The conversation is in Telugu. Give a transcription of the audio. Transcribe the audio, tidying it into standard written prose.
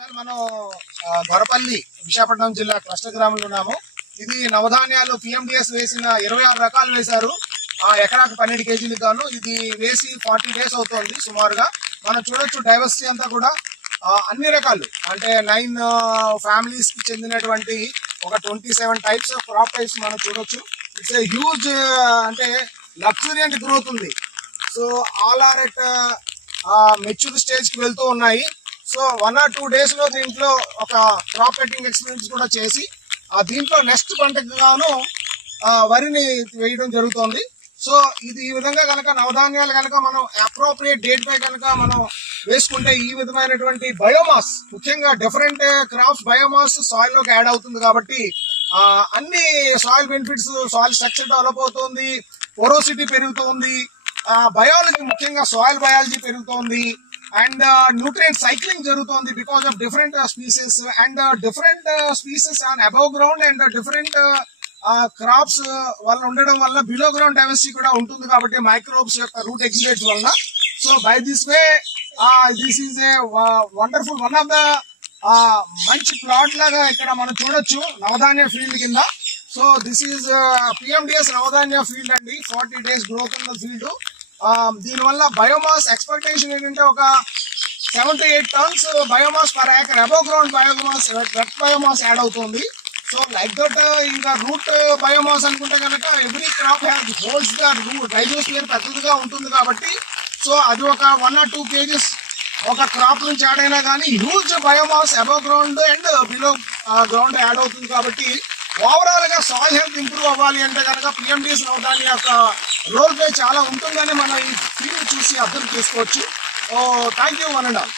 మనం గొరపల్లి విశాఖపట్నం జిల్లా క్లస్టర్ గ్రామంలో ఉన్నాము. ఇది నవధాన్యాలు పిఎండిఎస్ వేసిన 26 రకాలు వేశారు. ఎకరాకు 12 కేజీలకు గాను ఇది వేసి 40 డేస్ అవుతోంది సుమారుగా. మనం చూడొచ్చు డైవర్సిటీ అంతా కూడా అన్ని రకాలు అంటే 9 ఫ్యామిలీస్ కి చెందినటువంటి ఒక 27 టైప్స్ ఆఫ్ క్రాప్ టైప్స్ మనం చూడొచ్చు. ఇట్స్ ఏ హ్యూజ్ అంటే లగ్జూరియంట్ గ్రోత్ ఉంది. So all are at mature stage కి వెళ్తూ ఉన్నాయి. సో 1 or 2 days లో దీంట్లో ఒక క్రాప్ కటింగ్ ఎక్స్పీరియన్స్ కూడా చేసి దీంట్లో నెక్స్ట్ పంటకు గాను వరిని వేయడం జరుగుతోంది. సో ఇది ఈ విధంగా కనుక నవధాన్యాలు కనుక మనం అప్రోప్రియేట్ డేట్ పై కనుక మనం వేసుకుంటే ఈ విధమైనటువంటి బయోమాస్, ముఖ్యంగా డిఫరెంట్ క్రాప్స్ బయోమాస్ సాయిల్ లోకి యాడ్ అవుతుంది కాబట్టి అన్ని soil benefits, soil structure develop అవుతుంది, పోరోసిటీ పెరుగుతుంది, బయాలజీ ముఖ్యంగా సాయిల్ బయాలజీ పెరుగుతోంది అండ్ న్యూట్రియంట్ సైక్లింగ్ జరుగుతోంది because of different species and different species on above ground and different crops వల్ల ఉండడం వల్ల బిలో గ్రౌండ్ డైవర్సిటీ కూడా ఉంటుంది కాబట్టి మైక్రోబ్స్ యొక్క రూట్ ఎగ్జిలేట్స్ వల్ల. So by this way this is a wonderful one of the మంచి ప్లాట్ లాగా ఇక్కడ మనం చూడొచ్చు నవధాన్య ఫీల్డ్ కింద. సో దిస్ ఈజ్ పిఎండిఎస్ నవధాన్య ఫీల్డ్ అండి. 40 days గ్రోత్ ఉన్న ఫీల్డ్. దీనివల్ల బయోమాస్ ఎక్స్పెక్టేషన్ ఏంటంటే ఒక 7 to 8 tons biomass per acre above ground biomass, wet biomass add అవుతుంది. సో లైక్ దట్ ఇంకా రూట్ బయోమాస్ అనుకుంటే కనుక every crop holds the root rhizosphere పెద్దదిగా ఉంటుంది కాబట్టి సో అది ఒక 1 or 2 kgs ఒక క్రాప్ నుంచి యాడ్ అయినా కానీ huge biomass above ground and below ground add అవుతుంది కాబట్టి ఓవరాల్ గా సాయిల్ హెల్త్ ఇంప్రూవ్ అవ్వాలి అంటే కనుక పిఎండిఎస్ నవధాన్య యొక్క రోల్ ప్లే చాలా ఉంటుందని మనం ఈ ఫీల్డ్ చూసి అర్థం చేసుకోవచ్చు. Thank you one and all.